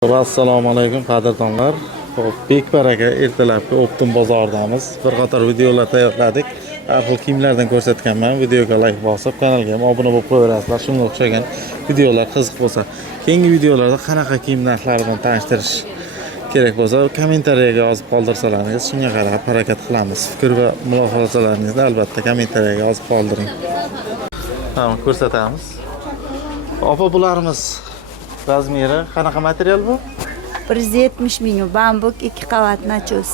Assalomu alaykum qadrdonlar. Xo'p, Bekbaraka ertalabki Optim bozoridamiz. Bir qator videolar tayyorladik. Har xil kiyimlardan ko'rsatganman. Videoga like bosib, kanalga ham obuna bo'lib qo'yaverasizlar. Shunga o'xshagan videolar qiziq bo'lsa, keyingi videolarda qanaqa kiyim narxlari bilan tanishtirish kerak bo'lsa, kommentariyaga yozib qoldirsalaringiz, shunga qarab harakat qilamiz. Fikr va mulohazalaringizni albatta kommentariyaga yozib qoldiring. Tamam, ko'rsatamiz. Opa, bularimiz razmeri qanaqa material bu? 170 ming bambuk 2 qavat nachos.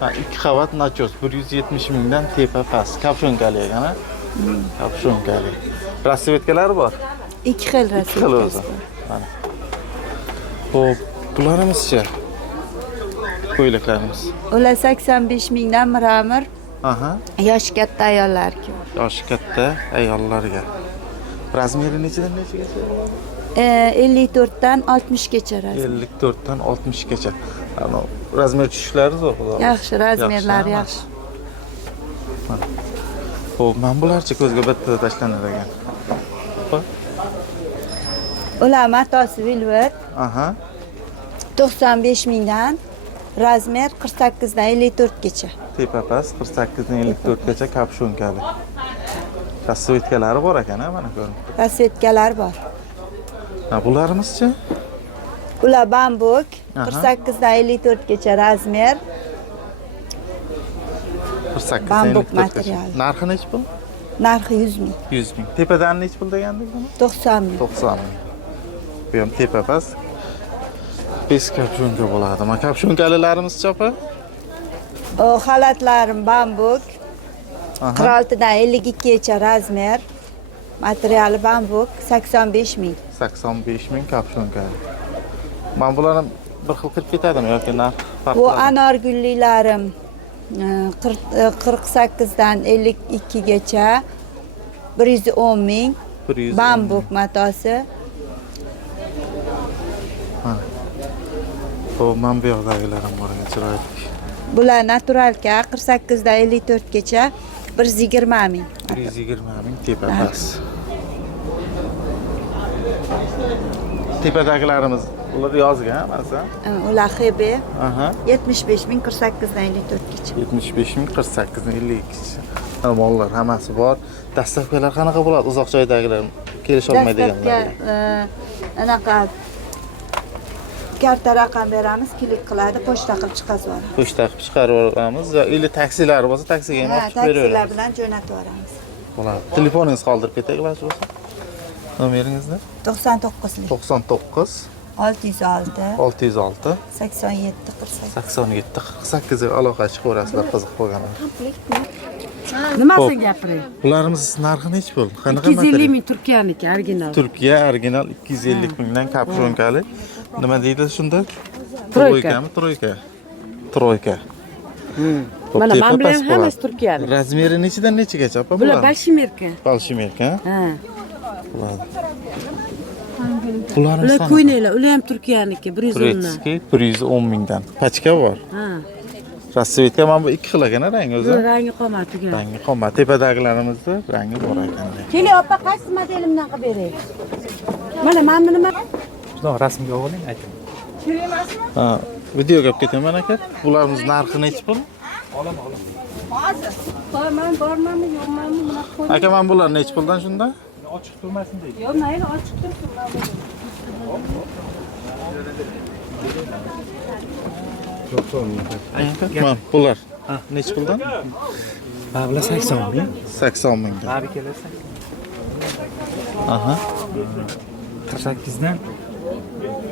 Ha, 2 qavat nachos 170 mingdan tepa past. Kapshonkali ekan, ha? Kapshonkali. Rasvetkalari bor. 2 xil rasvetkasi bor. Mana. Xo'p, bularimiz-chi? Ko'ylaklarimiz. Ular 85 mingdan miramir. Aha. Yoshi katta ayollarga. Yoshi katta ayollarga. Razmeri nechadan nechaga bo'ladi? 54 dan 60 gacha razmer. 54 dan 60 gacha. Ana razmer tushishlari zo'r, xudo. Yaxshi, razmerlari yaxshi. Xo'p, men bularchi ko'zga bitta tashlanar ekan. Xo'p. Ular matosi velvet. Aha. 95 mingdan, razmer 48 dan 54 gacha. Tepa past 48 dan 54 gacha kapshonkali. Rasvetkalari bor ekan, mana ko'ring. Rasvetkalar bor. Ha, bularimiz-chi? Ular bambuk 48 dan 54 gacha razmer. 48 bambuk materiali. Narxi nech pul? Narxi 100 ming. 100 ming. Tepadan nech pul degandik buni? 90 ming. 90 ming. Bu ham tepa past. 5 kapshonka bo'ladi. Mana kapshonkalilarimiz-chi opa? O xalatlarim bambuk. 46 dan 52 gacha razmer. Materiali bambuk 85 ming. 85 ming kapshonkali. Men bularni bir xil qilib ketadimi yoki narx farqli? Bu anorgullilarim 48 dan 52 gacha 110 ming. Bambuk matosi. Ha. Xo'p, men bu yoqdagilarim bor ekan, chiroyli. Bular naturalka 48 dan 54 gacha 120 ming. 120 ming tepa past. Tepadagilarimiz ular yozgan hammasi. Ular XB. Aha. 75 ming 48 dan 54 gacha. 75 ming 48 dan 52 gacha. Mallar hammasi bor. Dastavkalar qanaqa bo'ladi? Uzoq joydagilar kelisha olmaydiganlar. Anaqa karta raqam beramiz, klik qiladi, pochta qilib chiqarib yuboramiz. Pochta qilib chiqarib yuboramiz. Yoki taksilar bo'lsa, taksiga ham olib chiqib beraveramiz. Taksilar bilan jo'natib yuboramiz. Bo'ladi. Telefoningizni qoldirib ketay, iloji bo'lsa. Nomeringizni? 99 99 606 606 87 48. 87 48 ga aloqa chiqaverasizlar qiziq bo'lganlar. Nimasini gapiring? Bularimiz narxi nech pul? Qanaqa 250 ming Turkiyaniki original. Turkiya original 250 mingdan kapshonkali. Nima deydi shunda? Troyka. Troyka. Troyka. Mana men bilan hammasi Turkiyalik. Razmeri nechidan nechigacha opa? Bular balshimerka. Balshimerka. Ha. Bularimiz Ular ko'ynaklar, ular ham Turkiyaniki, 110 dan. 110 mingdan. Pachka bor. Ha. Rasvetka mana bu ikki xil ekan rangi o'zi. Rangi qomatiga. Rangi qomat. Tepadagilarimizda rangi bor ekan. Keling, opa, qaysi modelimdan qilib beray? Mana buni nima? Shunday rasmga oling, ayting. Ha, videoga olib ketaman aka. Bularimiz narxi nech pul? Hozir. Men bormanmi, yo'qmanmi, buni qo'y. Aka, men bular nech puldan shunda? Ochiq turmasin deydi. Yo'q, mayli, ochiq tursin. Mana bular. Nech puldan? Bular 80 ming. 80 mingdan. Abi kelarsan. Aha. 48 dan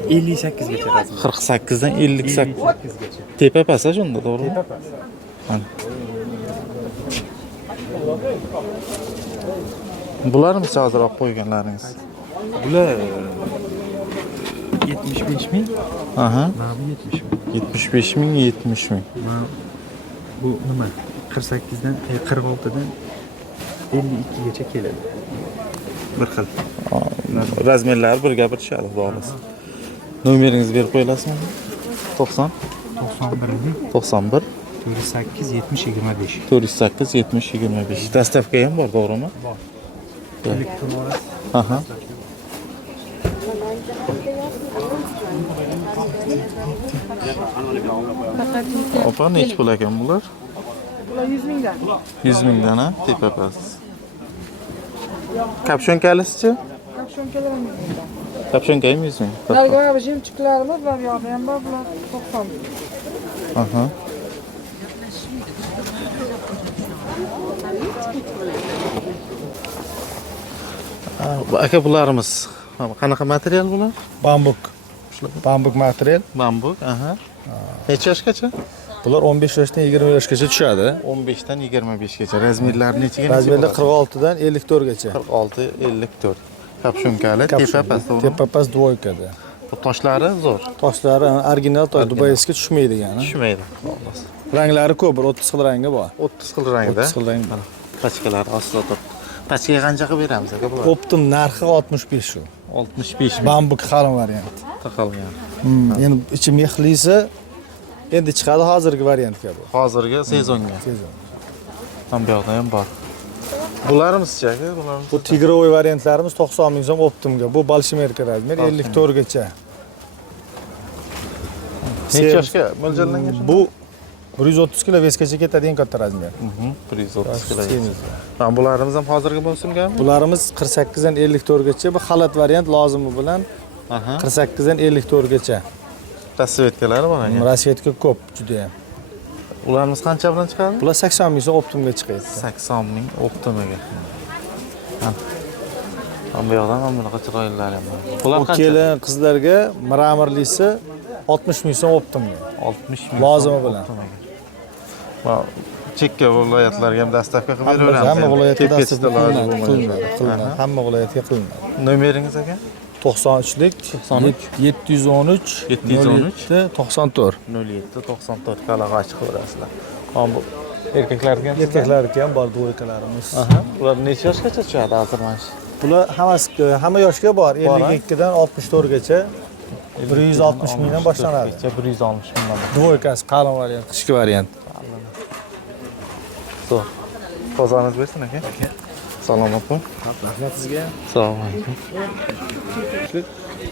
58 gacha razmer. 48 dan 58 gacha. Tepa pasa shunda, to'g'rimi? Tepa past. Mana. Bularimiz hozir olib qo'yganlaringiz. Bular 75 ming. Aha. Mana bu 70 ming. 75 ming, 70 ming. Mana bu nima? 48 dan 46 dan 52 gacha keladi. Bir xil. Razmerlari birga bir tushadi, xolos. Nomeringizni berib qo'yasizmi? 90 91 91 408 70 25. 408 70 25. Dastavka ham bor, to'g'rimi? Bor. Elektron. Aha. Opa nechi pul ekan bular? Bular 100 mingdan. 100 mingdan ha, tepapas. Kapshonkalisichi? Kapshonkalar ham 100 mingdan. Kapshonka ham 100 ming. Ularga mana jemchiqlarimiz va bu yoqda ham bor, bular 90 ming. Aha. Bu aka bularimiz qanaqa material bular? Bambuk. Bambuk material. Bambuk, aha. Necha yoshgacha? Bular 15 yoshdan 20 yoshgacha tushadi. 15 dan 25 gacha. Razmerlari nechaga? Razmerlar 46 dan 54 gacha. 46, 54. Kapshunkali, tepa past, to'g'rimi? Tepa past dvoykada. Bu toshlari zo'r. Toshlari original tosh, dubayskiga tushmaydi yani. Tushmaydi. Xolos. Ranglari ko'p, bir 30 xil rangi bor. 30 xil rangda. 30 xil rang bor. Pachkalar ostida turibdi. Pachkaga qancha qilib beramiz aka bular? Optim narxi 65 shu. 65 ming Bambuk qalin variant. taqalgan. Endi ichi mexlisi endi chiqadi hozirgi variantga bu. Hozirgi sezonga. Sezon. Ham bu yoqda ham bor. Bularimiz-chi aka? Bularimiz. Bu tigrovoy variantlarimiz 90 ming so'm optimga. Bu bolshimerka razmer 54 gacha. Necha yoshga mo'ljallangan? Bu 130 kilo vesgacha ketadigan katta razmer. 130 kg. Mana bularimiz ham hozirgi mavsumgami? Bularimiz 48 dan 54 gacha. Bu xalat variant lozimi bilan Aha. 48 dan 54 gacha. Tasvetkalari bor ekan. Rasvetka ko'p juda ham. Ularimiz qancha bilan chiqadi? Bular 80 ming so'm optimga chiqadi. 80 ming optimaga. Ham bu yoqdan ham bunaqa chiroylilar ham bor. Bular Bu qancha? kelin qizlarga mramorlisi 60 ming so'm optimga. 60 ming. Lozimi bilan. Va chekka viloyatlarga ham dastavka qilib beraveramiz. Hamma viloyatga Tep-ketishda dastavka loyiha qilinadi. Hamma viloyatga qilinadi. Nomeringiz aka? 93lik 713 713 94. 07 94 kalag'a chiqaverasizlar. Ham bu erkaklarga ham Erkaklarga ham bor dvoykalarimiz. Aha. Ular necha yoshgacha tushadi hozir mana shu? Bular hammasi hamma yoshga bor. 52 dan 64 gacha 160 mingdan boshlanadi. 160 mingdan. Dvoykasi qalin variant, qishki variant. Zo'r. Qozoningiz bersin aka. Salomat bo'ling. Rahmat sizga. Assalomu alaykum.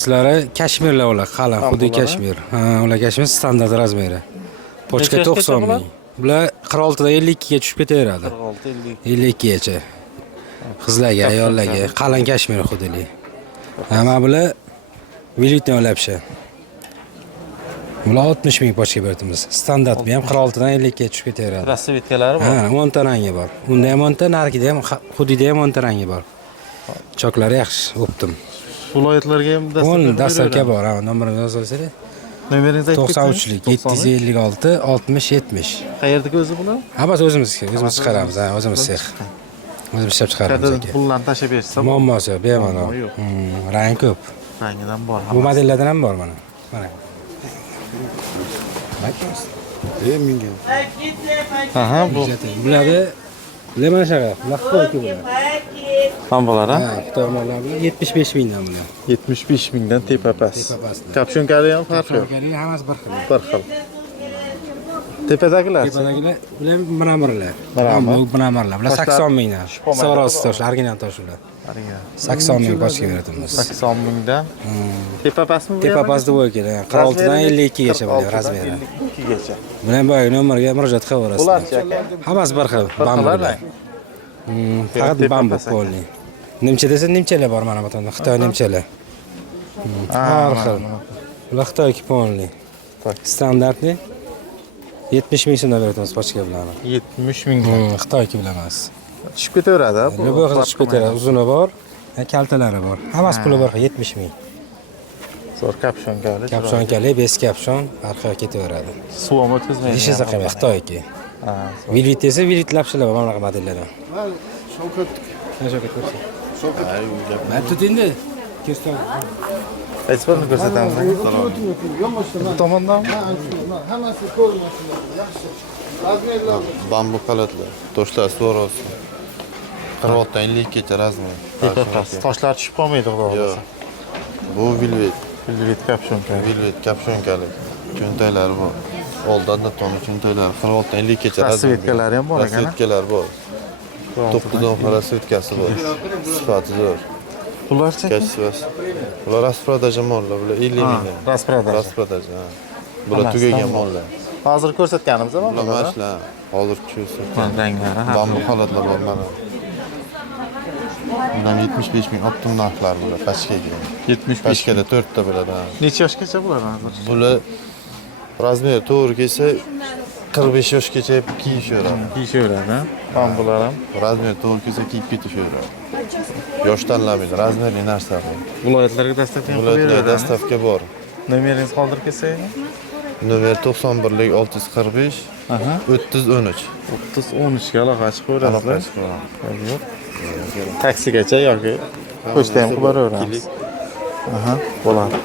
Sizlari kashmirlar ular, qalin, xuddi bular, kashmir. Ha, ular kashmir standart razmeri. Pochka Necha yoshgacha 90 bular? ming. Bular 46 dan 52 ga tushib ketaveradi. 46 50. 52 gacha. Qizlarga, ayollarga qalin kashmir xudilik. Hamma bular velitni olapsha. Bular 60 ming pochka beramiz. Standartmi ham 46 dan 52 ga tushib ketaveradi. Rasvetkalari bor. Ha, 10 ta rangi bor. Unda ham 10 ta, narigida ham, xudida ham 10 ta rangi bor. Choklari yaxshi, optim. Viloyatlarga ham O'n dastavka bor, ha, nomerini yozolsanglar. Nomeringizni aytib 93lik 756 60 70. Qayerdagi o'zi bular? Ha, bas o'zimiz chiqaramiz, ha, o'zimiz sex. O'zimiz ishlab chiqaramiz Qayerda aka. pullarni tashlab bersa, Muammosi yo'q, bemalol. Muammo yo'q. Rang ko'p. rangidan bor. Bu modellardan ham bor mana. Mana. Aha, bu Bularni lemon shaqa, laqqa bular. ham bo'lar, ha? Ha, Xitoy mollari bular 75 mingdan bular. 75 mingdan tepa past. Tepa pastlar. Kapshunkali ham farqi yo'q. Farqlari hammasi bir xil. Bir xil. Tepadagilar. Tepadagilar bular mramorlar. Mramor. Bu mramorlar. Bular Toshlar 80 mingdan. shpomaylar Soros bor. tosh, original tosh ular. Qariga. 80 ming pochka beramiz. 80 mingdan. Tepa pastmi bu? Tepa pastda bo'lgan. 46 dan 52 gacha bo'ladi razmeri. 52 gacha. Buni ham boya nomerga murojaat qilaverasiz. Bularchi aka? Hammasi bir xil. xil, Bambular. Faqat Tepa bambu past aka. polni. Nimcha desa nimchalar bor mana bu yerda. Xitoy nimchalar. Har xil. Bular Xitoy polni. Standartni 70 ming so'mdan beramiz pochka bilan. 70 ming. Xitoy bilan emas. Tushib ketaveradi, bu. Bu xil chiqib ketadi. Uzuni bor, kaltalari bor. Hammasi puli bir xil 70 ming. Zo'r kapshonkali. Kapshonkali, bes kapshon, arqaga ketaveradi. Suv ham o'tkazmaydi. Ishi zaqam Xitoyki. Ha, Vilit esa vilit lapshalar bor mana modellardan. Shavkat ko'rsa. Ben tutindi. Keston. Ekspertni ko'rsatamiz. Bu tomondan Bambu palatlar, toshlar so'rosi. 46 dan 50 gacha razmer. tepa past. Toshlar tushib qolmaydi, xudo Yo'q. xohlasa. Bu velvet, Velvet kapshonka. velvet kapshonkali. Cho'ntaklari bor. Oldinda toni cho'ntaklari 46 dan 50 gacha razmer. Rasvetkalari ham bor ekan, ha? Rasvetkalar bor. To'qqizdan rasvetkasi bor. Sifati zo'r. Bularchi? Kashsivas. Bular rasprodaja mollar, bular 50 mingdan. Rasprodaja. Rasprodaja. Ha. Bular Hammasi tugagan tamam. mollar. Hozir ko'rsatganimiz ham Bular bular. mana shular. Hozir ko'rsatgan. Ranglari har Bambu holatlar bor mana. Bundan 75 ming optim narxlar bular pachkaga. 75. Pachkada 4 ta bo'ladi. Ha. Necha yoshgacha bular hozir? Bular razmeri to'g'ri kelsa 45 yoshgacha kiyishaveradi. Kiyishaveradi, bambular ham. Razmeri to'g'ri kelsa kiyib ketishaveradi. Yosh tanlamaydi, razmerli narsa bu. Viloyatlarga dastavka ham Viloyatlarda qilaveradi. dastavka bor. Nomeringizni qoldirib ketsangiz. Nomer 91 645 Aha. 3013. 30-13 ga aloqa chiqib ko'rasizlar. Aloqa Yo'q. Taksigacha yoki pochta ham qilib beraveramiz. Aha, bo'ladi.